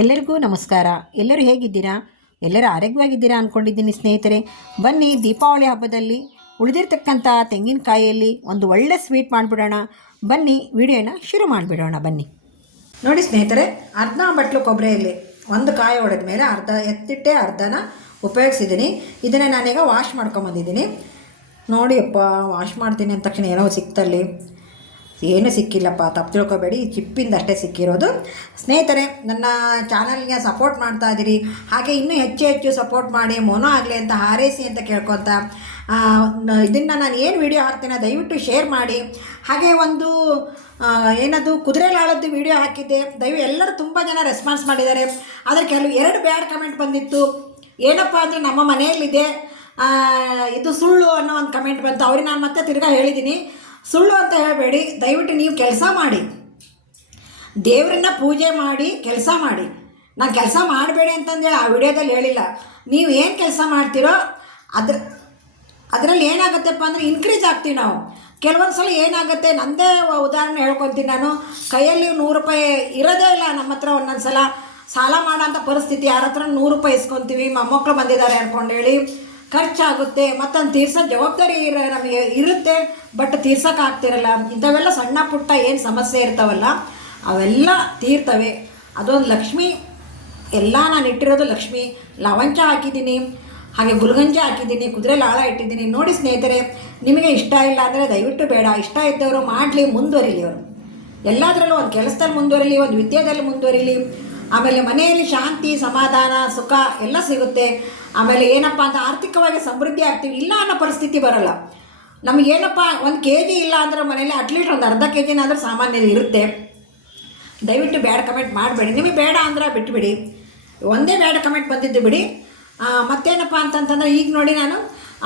ಎಲ್ಲರಿಗೂ ನಮಸ್ಕಾರ. ಎಲ್ಲರೂ ಹೇಗಿದ್ದೀರಾ? ಎಲ್ಲರೂ ಆರೋಗ್ಯವಾಗಿದ್ದೀರಾ ಅಂದ್ಕೊಂಡಿದ್ದೀನಿ ಸ್ನೇಹಿತರೆ. ಬನ್ನಿ ದೀಪಾವಳಿ ಹಬ್ಬದಲ್ಲಿ ಉಳಿದಿರ್ತಕ್ಕಂಥ ತೆಂಗಿನಕಾಯಿಯಲ್ಲಿ ಒಂದು ಒಳ್ಳೆ ಸ್ವೀಟ್ ಮಾಡಿಬಿಡೋಣ. ಬನ್ನಿ ವಿಡಿಯೋನ ಶುರು ಮಾಡಿಬಿಡೋಣ. ಬನ್ನಿ. ನೋಡಿ ಸ್ನೇಹಿತರೆ, ಅರ್ಧ ಬಟ್ಲು ಕೊಬ್ಬರಿಯಲ್ಲಿ ಒಂದು ಕಾಯಿ ಹೊಡೆದ ಮೇಲೆ ಅರ್ಧ ಎತ್ತಿಟ್ಟೆ ಅರ್ಧನ ಉಪಯೋಗಿಸಿದ್ದೀನಿ. ಇದನ್ನು ನಾನೀಗ ವಾಶ್ ಮಾಡ್ಕೊಂಬಂದಿದ್ದೀನಿ. ನೋಡಿ ಅಪ್ಪ ವಾಶ್ ಮಾಡ್ತೀನಿ ಅಂದ ತಕ್ಷಣ ಏನೋ ಸಿಕ್ತಲ್ಲಿ. ಏನು ಸಿಕ್ಕಿಲ್ಲಪ್ಪ, ತಪ್ಪು ತಿಳ್ಕೊಬೇಡಿ ಚಿಪ್ಪಿಂದ ಅಷ್ಟೇ ಸಿಕ್ಕಿರೋದು. ಸ್ನೇಹಿತರೆ, ನನ್ನ ಚಾನಲ್ಗೆ ಸಪೋರ್ಟ್ ಮಾಡ್ತಾ ಇದ್ದೀರಿ. ಹಾಗೆ ಇನ್ನೂ ಹೆಚ್ಚು ಹೆಚ್ಚು ಸಪೋರ್ಟ್ ಮಾಡಿ, ಮೋನೋ ಆಗಲಿ ಅಂತ ಹಾರೈಸಿ ಅಂತ ಕೇಳ್ಕೊತ ಇದನ್ನು ನಾನು ಏನು ವಿಡಿಯೋ ಹಾಕ್ತೀನಿ ದಯವಿಟ್ಟು ಶೇರ್ ಮಾಡಿ. ಹಾಗೆ ಒಂದು ಏನದು ಕುದುರೆ ಲಾಳದ್ದು ವಿಡಿಯೋ ಹಾಕಿದ್ದೆ. ದಯವು ಎಲ್ಲರೂ ತುಂಬ ಜನ ರೆಸ್ಪಾನ್ಸ್ ಮಾಡಿದ್ದಾರೆ. ಆದರೆ ಕೆಲವು ಎರಡು ಬ್ಯಾಡ್ ಕಮೆಂಟ್ ಬಂದಿತ್ತು. ಏನಪ್ಪ ಅಂದರೆ ನಮ್ಮ ಮನೆಯಲ್ಲಿದೆ. ಇದು ಸುಳ್ಳು ಅನ್ನೋ ಒಂದು ಕಮೆಂಟ್ ಬಂತು. ಅವ್ರಿಗೆ ನಾನು ಮತ್ತೆ ತಿರ್ಗಾ ಹೇಳಿದ್ದೀನಿ. ಸುಳ್ಳು ಅಂತ ಹೇಳಬೇಡಿ, ದಯವಿಟ್ಟು ನೀವು ಕೆಲಸ ಮಾಡಿ. ದೇವರನ್ನ ಪೂಜೆ ಮಾಡಿ, ಕೆಲಸ ಮಾಡಿ. ನಾನು ಕೆಲಸ ಮಾಡಬೇಡಿ ಅಂತಂದೇಳಿ ಆ ವಿಡಿಯೋದಲ್ಲಿ ಹೇಳಿಲ್ಲ. ನೀವು ಏನು ಕೆಲಸ ಮಾಡ್ತೀರೋ ಅದ್ರ, ಅದರಲ್ಲಿ ಏನಾಗುತ್ತಪ್ಪ ಅಂದರೆ ಇನ್ಕ್ರೀಸ್ ಆಗ್ತೀವಿ ನಾವು. ಕೆಲವೊಂದು ಸಲ ಏನಾಗುತ್ತೆ, ನಂದೇ ಉದಾಹರಣೆ ಹೇಳ್ಕೊತೀನಿ ನಾನು. ಕೈಯಲ್ಲಿ ನೂರು ರೂಪಾಯಿ ಇರೋದೇ ಇಲ್ಲ ನಮ್ಮ ಹತ್ರ ಒಂದೊಂದು ಸಲ ಸಾಲ ಮಾಡೋಂಥ ಪರಿಸ್ಥಿತಿ, ಯಾರ ಹತ್ರ ನೂರು ರೂಪಾಯಿ ಇಸ್ಕೊತೀವಿ ಮೊಮ್ಮಕ್ಕಳು ಬಂದಿದ್ದಾರೆ ಅಂದ್ಕೊಂಡು ಹೇಳಿ ಖರ್ಚಾಗುತ್ತೆ ಮತ್ತೊಂದು ತೀರ್ಸೋ ಜವಾಬ್ದಾರಿ ಇರ, ನಮಗೆ ಇರುತ್ತೆ ಬಟ್ ತೀರ್ಸೋಕ್ಕಾಗ್ತಿರಲ್ಲ ಇಂಥವೆಲ್ಲ ಸಣ್ಣ ಪುಟ್ಟ ಏನು ಸಮಸ್ಯೆ ಇರ್ತಾವಲ್ಲ, ಅವೆಲ್ಲ ತೀರ್ತವೆ. ಅದೊಂದು ಲಕ್ಷ್ಮಿ, ಎಲ್ಲ ನಾನು ಇಟ್ಟಿರೋದು ಲಕ್ಷ್ಮಿ. ಲವಂಚ ಹಾಕಿದ್ದೀನಿ, ಹಾಗೆ ಗುಲ್ಗಂಜ ಹಾಕಿದ್ದೀನಿ, ಕುದುರೆ ಲಾಳ ಇಟ್ಟಿದ್ದೀನಿ. ನೋಡಿ ಸ್ನೇಹಿತರೆ, ನಿಮಗೆ ಇಷ್ಟ ಇಲ್ಲ ಅಂದರೆ ದಯವಿಟ್ಟು ಬೇಡ. ಇಷ್ಟ ಇದ್ದವರು ಮಾಡಲಿ, ಮುಂದುವರಿಲಿ ಅವರು. ಎಲ್ಲದರಲ್ಲೂ ಒಂದು ಕೆಲಸದಲ್ಲಿ ಮುಂದುವರಿಲಿ, ಒಂದು ವಿದ್ಯೆಯಲ್ಲಿ ಮುಂದುವರಿಲಿ. ಆಮೇಲೆ ಮನೆಯಲ್ಲಿ ಶಾಂತಿ, ಸಮಾಧಾನ, ಸುಖ ಎಲ್ಲ ಸಿಗುತ್ತೆ. ಆಮೇಲೆ ಏನಪ್ಪ ಅಂತ ಆರ್ಥಿಕವಾಗಿ ಸಮೃದ್ಧಿ ಆಗ್ತೀವಿ, ಇಲ್ಲ ಅನ್ನೋ ಪರಿಸ್ಥಿತಿ ಬರಲ್ಲ. ನಮಗೇನಪ್ಪ ಒಂದು ಕೆ ಜಿ ಇಲ್ಲ ಅಂದ್ರೆ ಮನೇಲಿ ಅಟ್ಲೀಸ್ಟ್ ಒಂದು ಅರ್ಧ ಕೆ ಜಿನಾದರೂ ಸಾಮಾನ್ಯ ಇರುತ್ತೆ. ದಯವಿಟ್ಟು ಬ್ಯಾಡ್ ಕಮೆಂಟ್ ಮಾಡಬೇಡಿ. ನಿಮಗೆ ಬೇಡ ಅಂದ್ರೆ ಬಿಟ್ಬಿಡಿ. ಒಂದೇ ಬ್ಯಾಡ್ ಕಮೆಂಟ್ ಬಂದಿದ್ದು ಬಿಡಿ. ಮತ್ತೇನಪ್ಪ ಅಂತಂತಂದ್ರೆ ಈಗ ನೋಡಿ ನಾನು,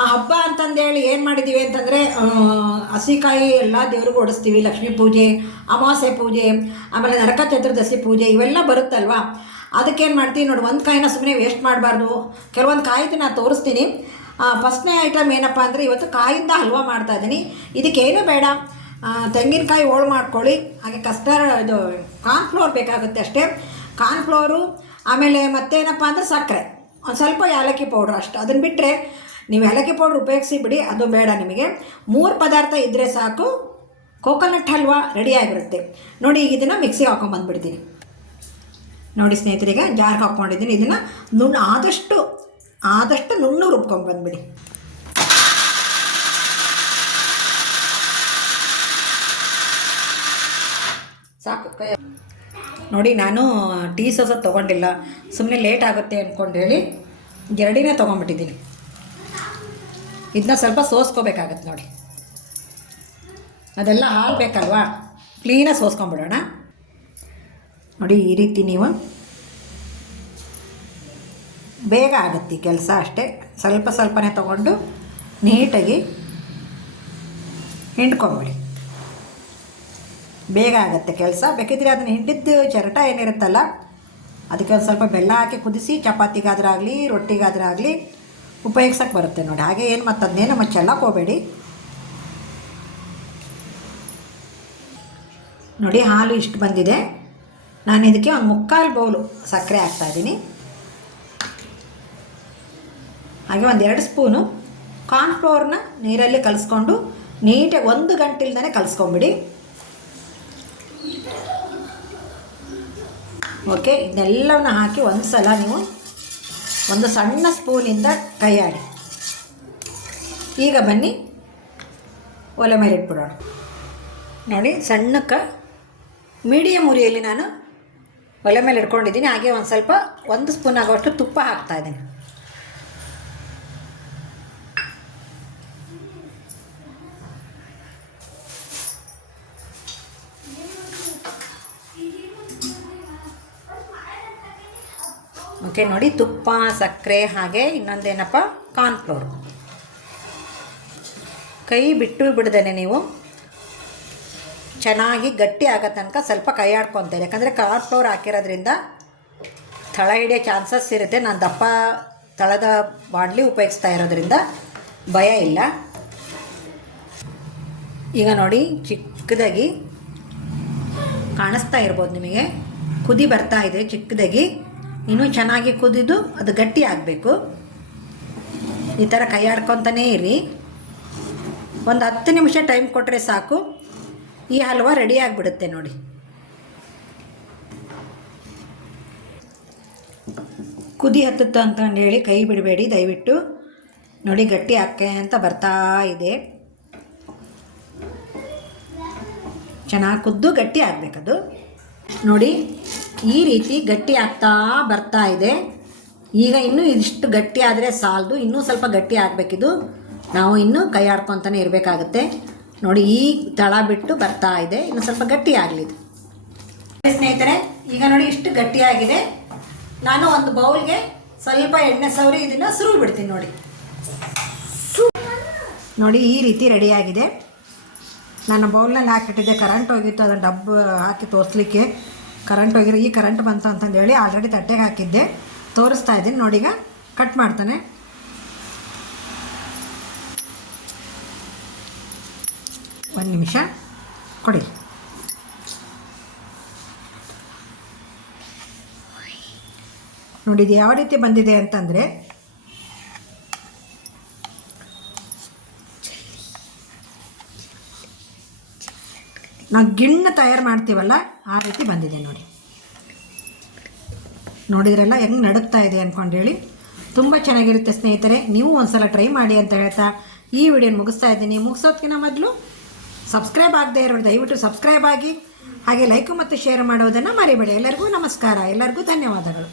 ಆ ಹಬ್ಬ ಅಂತಂದೇಳಿ ಏನು ಮಾಡಿದ್ದೀವಿ ಅಂತಂದರೆ ಹಸಿಕಾಯಿ ಎಲ್ಲ ದೇವ್ರಿಗೂ ಓಡಿಸ್ತೀವಿ. ಲಕ್ಷ್ಮೀ ಪೂಜೆ, ಅಮಾವಾಸ್ಯೆ ಪೂಜೆ, ಆಮೇಲೆ ನರಕ ಚತುರ್ದಶಿ ಪೂಜೆ ಇವೆಲ್ಲ ಬರುತ್ತಲ್ವಾ? ಅದಕ್ಕೇನು ಮಾಡ್ತೀನಿ ನೋಡಿ, ಒಂದು ಕಾಯಿನ ಸುಮ್ಮನೆ ವೇಸ್ಟ್ ಮಾಡಬಾರ್ದು. ಕೆಲವೊಂದು ಕಾಯಿದು ನಾನು ತೋರಿಸ್ತೀನಿ. ಫಸ್ಟ್ನೇ ಐಟಮ್ ಏನಪ್ಪ ಅಂದರೆ ಇವತ್ತು ಕಾಯಿಂದ ಹಲ್ವಾ ಮಾಡ್ತಾ ಇದ್ದೀನಿ. ಇದಕ್ಕೇನು ಬೇಡ. ತೆಂಗಿನಕಾಯಿ ಹೋಳು ಮಾಡ್ಕೊಳ್ಳಿ. ಹಾಗೆ ಕಸ್ಟರ್ಡ್ ಇದು ಕಾರ್ನ್ಫ್ಲೋರ್ ಬೇಕಾಗುತ್ತೆ ಅಷ್ಟೇ. ಕಾರ್ನ್ಫ್ಲೋರು ಆಮೇಲೆ ಮತ್ತೇನಪ್ಪ ಅಂದರೆ ಸಕ್ಕರೆ. ಒಂದು ಸ್ವಲ್ಪ ಏಲಕ್ಕಿ ಪೌಡ್ರ್ ಅಷ್ಟು. ಅದನ್ನು ಬಿಟ್ಟರೆ ನೀವು ಏಲಕ್ಕಿ ಪೌಡ್ರ್ ಉಪಯೋಗಿಸಿ ಬಿಡಿ, ಅದು ಬೇಡ ನಿಮಗೆ. ಮೂರು ಪದಾರ್ಥ ಇದ್ದರೆ ಸಾಕು. ಕೋಕೋನಟ್ ಹಲ್ವಾ ರೆಡಿ ಆಗಿರುತ್ತೆ. ನೋಡಿ, ಈಗ ಇದನ್ನು ಮಿಕ್ಸಿಗೆ ಹಾಕೊಂಬಂದ್ಬಿಡ್ತೀನಿ ನೋಡಿ ಸ್ನೇಹಿತರಿಗೆ ಜಾರ್ಗೆ ಹಾಕ್ಕೊಂಡಿದ್ದೀನಿ. ಇದನ್ನು ನುಣ್ಣು ಆದಷ್ಟು ಆದಷ್ಟು ನುಣ್ಣು ರುಬ್ಕೊಂಡ್ಬಂದ್ಬಿಡಿ ಸಾಕು, ಕೈ ನೋಡಿ, ನಾನು ಟೀ ಸೋಸ ತೊಗೊಂಡಿಲ್ಲ. ಸುಮ್ಮನೆ ಲೇಟ್ ಆಗುತ್ತೆ ಅಂದ್ಕೊಂಡು ಹೇಳಿ ಎರಡಿನೇ ತೊಗೊಂಬಿಟ್ಟಿದ್ದೀನಿ ಇದನ್ನ ಸ್ವಲ್ಪ ಸೋಸ್ಕೋಬೇಕಾಗತ್ತೆ ನೋಡಿ. ಅದೆಲ್ಲ ಹಾಲು ಬೇಕಲ್ವಾ? ಕ್ಲೀನಾಗಿ ಸೋಸ್ಕೊಂಬಿಡೋಣ ನೋಡಿ, ಈ ರೀತಿ ನೀವು ಬೇಗ ಆಗುತ್ತೆ ಕೆಲಸ ಅಷ್ಟೇ. ಸ್ವಲ್ಪ ಸ್ವಲ್ಪನೇ ತಗೊಂಡು ನೀಟಾಗಿ ಹಿಂಡ್ಕೊಂಬಿಡಿ. ಬೇಗ ಆಗುತ್ತೆ ಕೆಲಸ. ಬೇಕಿದ್ರೆ ಅದನ್ನು ಹಿಂಡಿದ್ದು ಚರಟ ಏನಿರುತ್ತಲ್ಲ ಅದಕ್ಕೆ ಒಂದು ಸ್ವಲ್ಪ ಬೆಲ್ಲ ಹಾಕಿ ಕುದಿಸಿ ಚಪಾತಿಗಾದ್ರಾಗಲಿ ರೊಟ್ಟಿಗಾದ್ರಾಗಲಿ ಉಪಯೋಗಿಸೋಕೆ ಬರುತ್ತೆ ನೋಡಿ. ಹಾಗೆ ಏನು ಮತ್ತು ಅದನ್ನೇನು ಮತ್ತು ಚೆಲ್ಲಕ್ಕೆ ಹೋಗಬೇಡಿ. ನೋಡಿ, ಹಾಲು ಇಷ್ಟು ಬಂದಿದೆ. ನಾನು ಇದಕ್ಕೆ ಒಂದು ಮುಕ್ಕಾಲು ಬೌಲು ಸಕ್ಕರೆ ಹಾಕ್ತಾಯಿದ್ದೀನಿ ಹಾಗೆ ಒಂದು ಎರಡು ಸ್ಪೂನು ಕಾರ್ನ್ಫ್ಲೋರ್ನ ನೀರಲ್ಲಿ ಕಲಿಸ್ಕೊಂಡು ನೀಟಾಗಿ ಒಂದು ಗಂಟಿಲ್ದೇ ಕಲಿಸ್ಕೊಂಬಿಡಿ. ಓಕೆ, ಇದೆಲ್ಲವನ್ನ ಹಾಕಿ ಒಂದು ಸಲ ನೀವು ಒಂದು ಸಣ್ಣ ಸ್ಪೂನಿಂದ ಕೈಯಾಡಿ ಈಗ ಬನ್ನಿ, ಒಲೆ ಮೇಲೆ ಇಟ್ಬಿಡೋಣ. ನೋಡಿ, ಸಣ್ಣಕ್ಕೆ ಮೀಡಿಯಮ್ ಉರಿಯಲ್ಲಿ ನಾನು ಒಲೆ ಮೇಲೆ ಇಟ್ಕೊಂಡಿದ್ದೀನಿ. ಹಾಗೆ ಒಂದು ಸ್ವಲ್ಪ ಒಂದು ಸ್ಪೂನ್ ಆಗೋಷ್ಟು ತುಪ್ಪ ಹಾಕ್ತಾ ಇದ್ದೀನಿ. ಓಕೆ, ನೋಡಿ, ತುಪ್ಪ, ಸಕ್ಕರೆ, ಹಾಗೆ ಇನ್ನೊಂದೇನಪ್ಪ ಕಾರ್ನ್ಫ್ಲೋರ್ ಕೈ ಬಿಟ್ಟು ಬಿಡ್ದೇನೆ ನೀವು. ಚೆನ್ನಾಗಿ ಗಟ್ಟಿ ಆಗೋ ತನಕ ಸ್ವಲ್ಪ ಕೈ ಆಡ್ಕೊತೇನೆ ಯಾಕಂದರೆ ಕಾರ್ನ್ಫ್ಲೋರ್ ಹಾಕಿರೋದ್ರಿಂದ ತಳ ಹಿಡಿಯೋ ಚಾನ್ಸಸ್ ಇರುತ್ತೆ. ನಾನು ದಪ್ಪ ತಳದ ಬಾಂಡ್ಲಿ ಉಪಯೋಗಿಸ್ತಾ ಇರೋದ್ರಿಂದ ಭಯ ಇಲ್ಲ. ಈಗ ನೋಡಿ ಚಿಕ್ಕದಾಗಿ ಕಾಣಿಸ್ತಾ ಇರ್ಬೋದು ನಿಮಗೆ. ಕುದಿ ಬರ್ತಾ ಇದೆ ಚಿಕ್ಕದಾಗಿ. ಇನ್ನೂ ಚೆನ್ನಾಗಿ ಕುದಿದು ಅದು ಗಟ್ಟಿ ಆಗಬೇಕು. ಈ ಥರ ಕೈ ಆಡ್ಕೊತಾನೇ ಇರಿ. ಒಂದು ಹತ್ತು ನಿಮಿಷ ಟೈಮ್ ಕೊಟ್ಟರೆ ಸಾಕು. ಈ ಹಲ್ವ ರೆಡಿ ಆಗಿಬಿಡುತ್ತೆ ನೋಡಿ. ಕುದಿ ಹತ್ತುತ್ತ ಅಂತಂದು ಹೇಳಿ ಕೈ ಬಿಡಬೇಡಿ, ದಯವಿಟ್ಟು. ನೋಡಿ ಗಟ್ಟಿ ಹಾಕೆ ಅಂತ ಬರ್ತಾ ಇದೆ. ಚೆನ್ನಾಗಿ ಕುದ್ದು ಗಟ್ಟಿ ಆಗಬೇಕದು. ನೋಡಿ, ಈ ರೀತಿ ಗಟ್ಟಿ ಆಗ್ತಾ ಬರ್ತಾ ಇದೆ. ಈಗ ಇನ್ನೂ ಇದಿಷ್ಟು ಗಟ್ಟಿ ಆದರೆ ಸಾಲದು, ಇನ್ನೂ ಸ್ವಲ್ಪ ಗಟ್ಟಿ ಆಗಬೇಕಿದು. ನಾವು ಇನ್ನೂ ಕೈ ಆಡ್ಕೊತಾನೆ ಇರಬೇಕಾಗುತ್ತೆ. ನೋಡಿ ಈ ತಳ ಬಿಟ್ಟು ಬರ್ತಾ ಇದೆ. ಇನ್ನು ಸ್ವಲ್ಪ ಗಟ್ಟಿ ಆಗಲಿ ಇದು ಸ್ನೇಹಿತರೆ, ಈಗ ನೋಡಿ ಇಷ್ಟು ಗಟ್ಟಿಯಾಗಿದೆ ನಾನು ಒಂದು ಬೌಲ್ಗೆ ಸ್ವಲ್ಪ ಎಣ್ಣೆ ಸವರಿ ಇದನ್ನು ಸುರು ಬಿಡ್ತೀನಿ ನೋಡಿ. ನೋಡಿ ಈ ರೀತಿ ರೆಡಿಯಾಗಿದೆ ನಾನು ಬೌಲ್ನಲ್ಲಿ ಹಾಕಿಟ್ಟಿದ್ದೆ. ಕರೆಂಟ್ ಹೋಗಿತ್ತು. ಅದನ್ನು ಡಬ್ಬ ಹಾಕಿ ತೋರಿಸ್ಲಿಕ್ಕೆ ಕರೆಂಟ್ ಹೋಗಿರೋ ಈ ಕರೆಂಟ್ ಬಂತು ಅಂತಂದೇಳಿ ಆಲ್ರೆಡಿ ತಟ್ಟೆಗೆ ಹಾಕಿದ್ದೆ. ತೋರಿಸ್ತಾ ಇದ್ದೀನಿ. ನೋಡಿ ಈಗ ಕಟ್ ಮಾಡ್ತಾನೆ. ಒಂದು ನಿಮಿಷ, ಕೊಡಿ. ನೋಡಿ ಯಾವ ರೀತಿ ಬಂದಿದೆ ಅಂತಂದರೆ, ನಾವು ಗಿಣ್ಣು ತಯಾರು ಮಾಡ್ತೀವಲ್ಲ, ಆ ರೀತಿ ಬಂದಿದೆ ನೋಡಿ. ನೋಡಿದ್ರಲ್ಲ, ಹೆಂಗೆ ನಡುಕ್ತಾ ಇದೆ ಅಂದ್ಕೊಂಡು ಹೇಳಿ. ತುಂಬ ಚೆನ್ನಾಗಿರುತ್ತೆ ಸ್ನೇಹಿತರೆ, ನೀವು ಒಂದು ಸಲ ಟ್ರೈ ಮಾಡಿ ಅಂತ ಹೇಳ್ತಾ ಈ ವಿಡಿಯೋನ ಮುಗಿಸ್ತಾ ಇದ್ದೀನಿ. ಮುಗಿಸೋದಕ್ಕಿಂತ ಮೊದಲು ಸಬ್ಸ್ಕ್ರೈಬ್ ಆಗದೆ ಇರೋರು ದಯವಿಟ್ಟು ಸಬ್ಸ್ಕ್ರೈಬ್ ಆಗಿ, ಹಾಗೆ ಲೈಕು ಮತ್ತು ಶೇರ್ ಮಾಡೋದನ್ನು ಮರಿಬೇಡಿ. ಎಲ್ಲರಿಗೂ ನಮಸ್ಕಾರ. ಎಲ್ಲರಿಗೂ ಧನ್ಯವಾದಗಳು.